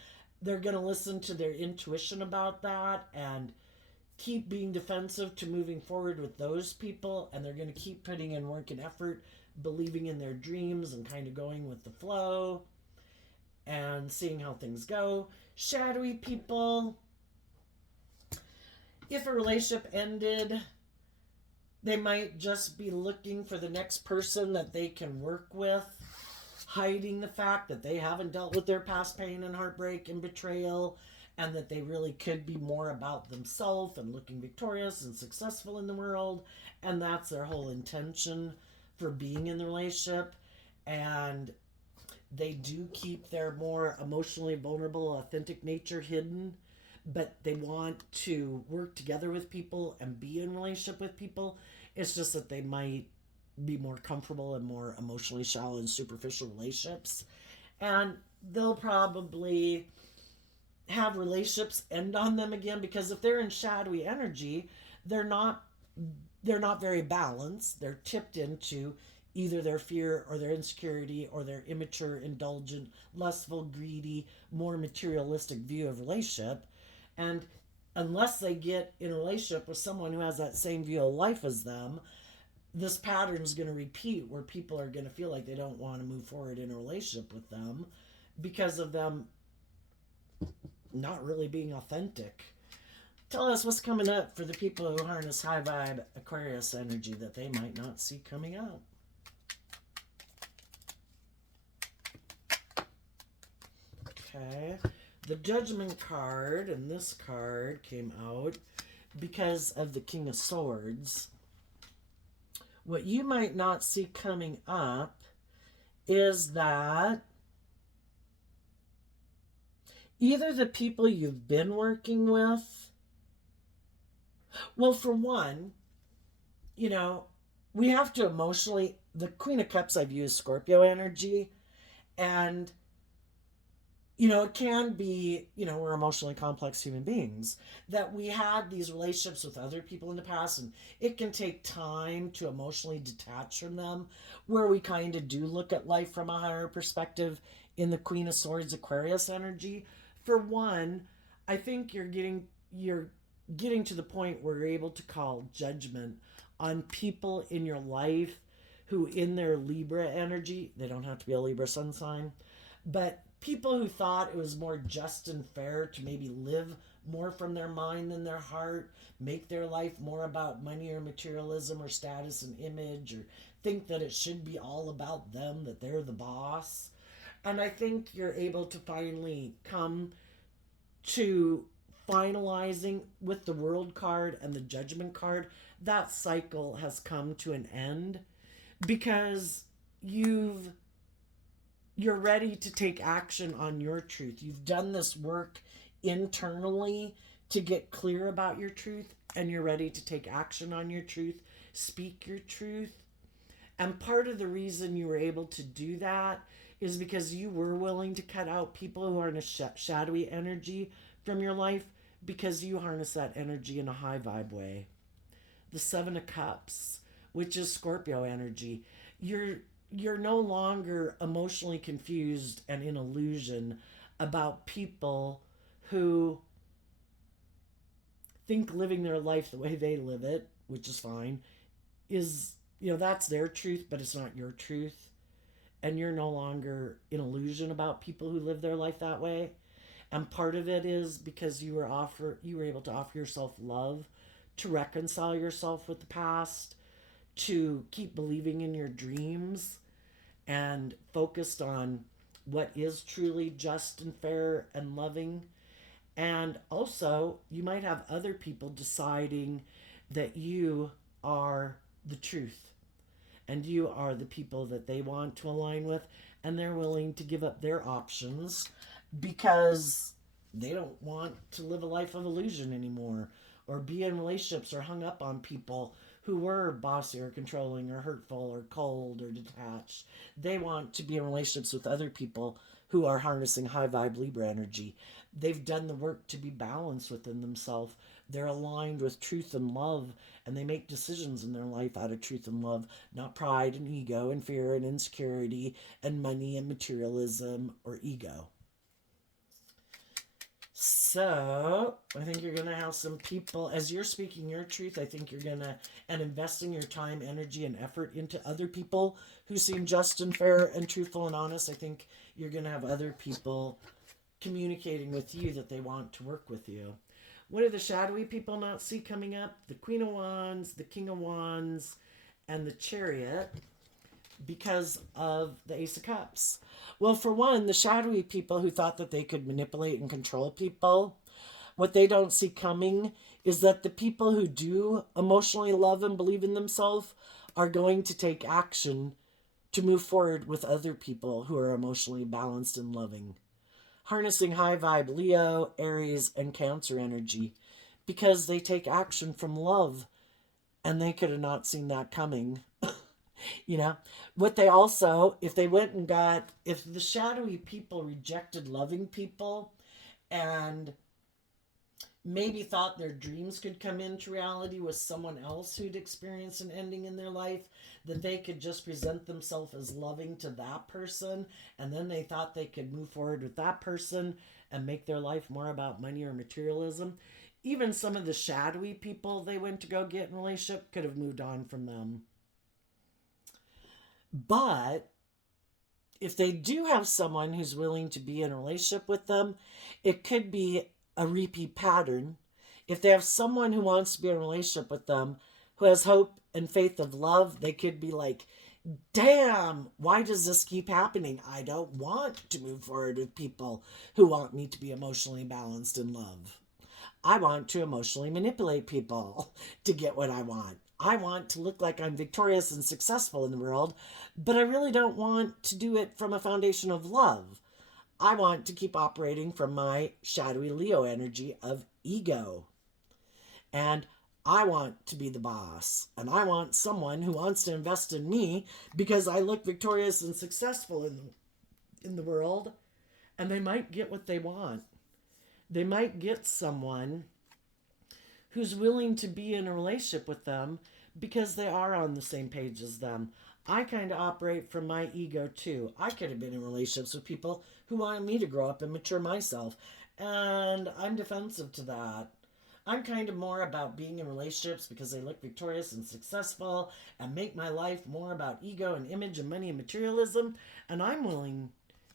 they're going to listen to their intuition about that and keep being defensive to moving forward with those people. And they're going to keep putting in work and effort, believing in their dreams and kind of going with the flow and seeing how things go. Shadowy people, if a relationship ended, they might just be looking for the next person that they can work with, hiding the fact that they haven't dealt with their past pain and heartbreak and betrayal, and that they really could be more about themselves and looking victorious and successful in the world. And that's their whole intention for being in the relationship. And they do keep their more emotionally vulnerable, authentic nature hidden, but they want to work together with people and be in relationship with people. It's just that they might be more comfortable in more emotionally shallow and superficial relationships. And they'll probably have relationships end on them again, because if they're in shadowy energy, they're not very balanced. They're tipped into either their fear or their insecurity or their immature, indulgent, lustful, greedy, more materialistic view of relationship. And unless they get in a relationship with someone who has that same view of life as them, this pattern is going to repeat, where people are going to feel like they don't want to move forward in a relationship with them because of them not really being authentic. Tell us what's coming up for the people who harness high vibe Aquarius energy that they might not see coming up. Okay. The Judgment card, and this card came out because of the King of Swords. What you might not see coming up is that either the people you've been working with, well, for one, we have to emotionally, the Queen of Cups I've used Scorpio energy, and it can be, we're emotionally complex human beings, that we had these relationships with other people in the past, and it can take time to emotionally detach from them, where we kind of do look at life from a higher perspective in the Queen of Swords Aquarius energy. For one, I think you're getting to the point where you're able to call judgment on people in your life who, in their Libra energy, they don't have to be a Libra sun sign, but people who thought it was more just and fair to maybe live more from their mind than their heart, make their life more about money or materialism or status and image, or think that it should be all about them, that they're the boss. And I think you're able to finally come to finalizing with the World card and the Judgment card. That cycle has come to an end because you're ready to take action on your truth. You've done this work internally to get clear about your truth, and you're ready to take action on your truth, speak your truth. And part of the reason you were able to do that is because you were willing to cut out people who are in a shadowy energy from your life, because you harness that energy in a high vibe way. The Seven of Cups, which is Scorpio energy. You're no longer emotionally confused and in illusion about people who think living their life the way they live it, which is fine, is, that's their truth, but it's not your truth. And you're no longer in illusion about people who live their life that way. And part of it is because you were able to offer yourself love, to reconcile yourself with the past, to keep believing in your dreams, and focused on what is truly just and fair and loving. And also, you might have other people deciding that you are the truth and you are the people that they want to align with, and they're willing to give up their options because they don't want to live a life of illusion anymore, or be in relationships or hung up on people who were bossy or controlling or hurtful or cold or detached. They want to be in relationships with other people who are harnessing high vibe Libra energy. They've done the work to be balanced within themselves. They're aligned with truth and love, and they make decisions in their life out of truth and love, not pride and ego and fear and insecurity and money and materialism or ego. So, I think you're going to have some people, as you're speaking your truth, I think you're going to, and investing your time, energy, and effort into other people who seem just and fair and truthful and honest. I think you're going to have other people communicating with you that they want to work with you. What do the shadowy people not see coming up? The Queen of Wands, the King of Wands, and the Chariot, because of the Ace of Cups. Well, for one, the shadowy people who thought that they could manipulate and control people, what they don't see coming is that the people who do emotionally love and believe in themselves are going to take action to move forward with other people who are emotionally balanced and loving, harnessing high vibe Leo, Aries, and Cancer energy, because they take action from love, and they could have not seen that coming. What they also, if they went and got, if the shadowy people rejected loving people and maybe thought their dreams could come into reality with someone else who'd experienced an ending in their life, that they could just present themselves as loving to that person, and then they thought they could move forward with that person and make their life more about money or materialism. Even some of the shadowy people they went to go get in a relationship could have moved on from them. But if they do have someone who's willing to be in a relationship with them, it could be a repeat pattern. If they have someone who wants to be in a relationship with them, who has hope and faith of love, they could be like, damn, why does this keep happening? I don't want to move forward with people who want me to be emotionally balanced in love. I want to emotionally manipulate people to get what I want. I want to look like I'm victorious and successful in the world, but I really don't want to do it from a foundation of love. I want to keep operating from my shadowy Leo energy of ego. And I want to be the boss. And I want someone who wants to invest in me because I look victorious and successful in the world. And they might get what they want. They might get someone who's willing to be in a relationship with them because they are on the same page as them. I kind of operate from my ego too. I could have been in relationships with people who wanted me to grow up and mature myself, and I'm defensive to that. I'm kind of more about being in relationships because they look victorious and successful and make my life more about ego and image and money and materialism, and I'm willing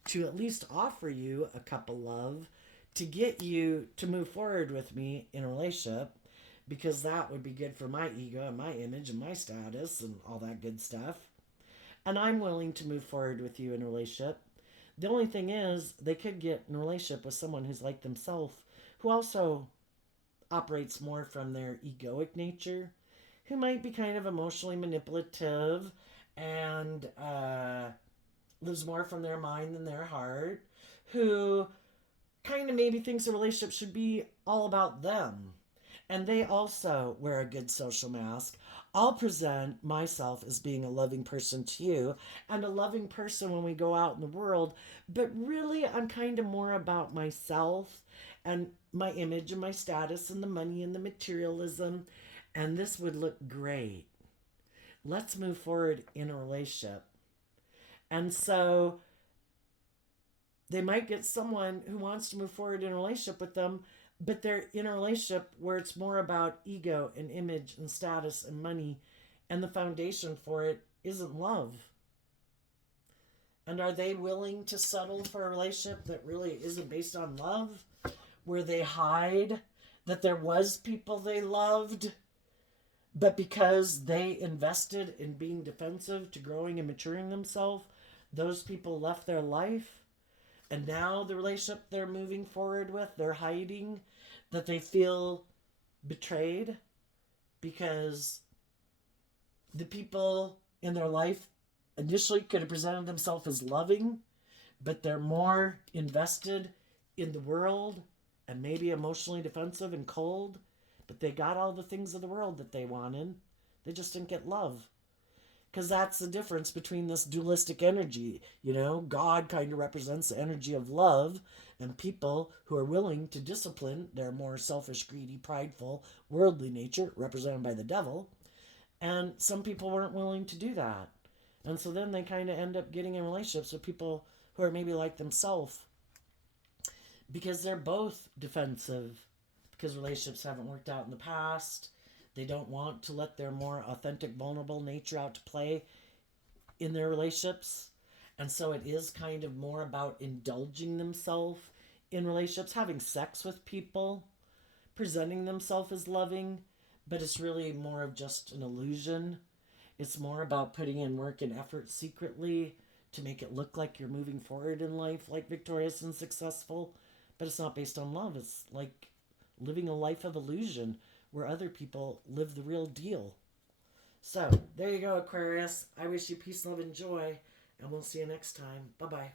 to at least offer you a cup of love to get you to move forward with me in a relationship, because that would be good for my ego and my image and my status and all that good stuff. And I'm willing to move forward with you in a relationship. The only thing is, they could get in a relationship with someone who's like themselves, who also operates more from their egoic nature, who might be kind of emotionally manipulative and lives more from their mind than their heart, who kind of maybe thinks a relationship should be all about them. And they also wear a good social mask. I'll present myself as being a loving person to you and a loving person when we go out in the world. But really, I'm kind of more about myself and my image and my status and the money and the materialism. And this would look great. Let's move forward in a relationship. And so they might get someone who wants to move forward in a relationship with them, but they're in a relationship where it's more about ego and image and status and money, and the foundation for it isn't love. And are they willing to settle for a relationship that really isn't based on love, where they hide that there was people they loved, but because they invested in being defensive to growing and maturing themselves, those people left their life? And now the relationship they're moving forward with, they're hiding that they feel betrayed because the people in their life initially could have presented themselves as loving, but they're more invested in the world and maybe emotionally defensive and cold, but they got all the things of the world that they wanted. They just didn't get love. Because that's the difference between this dualistic energy. You know, God kind of represents the energy of love, and people who are willing to discipline their more selfish, greedy, prideful, worldly nature, represented by the devil. And some people weren't willing to do that. And so then they kind of end up getting in relationships with people who are maybe like themselves because they're both defensive, because relationships haven't worked out in the past. They don't want to let their more authentic, vulnerable nature out to play in their relationships. And so it is kind of more about indulging themselves in relationships, having sex with people, presenting themselves as loving, but it's really more of just an illusion. It's more about putting in work and effort secretly to make it look like you're moving forward in life, like victorious and successful, but it's not based on love. It's like living a life of illusion where other people live the real deal. So, there you go, Aquarius. I wish you peace, love, and joy, and we'll see you next time. Bye bye.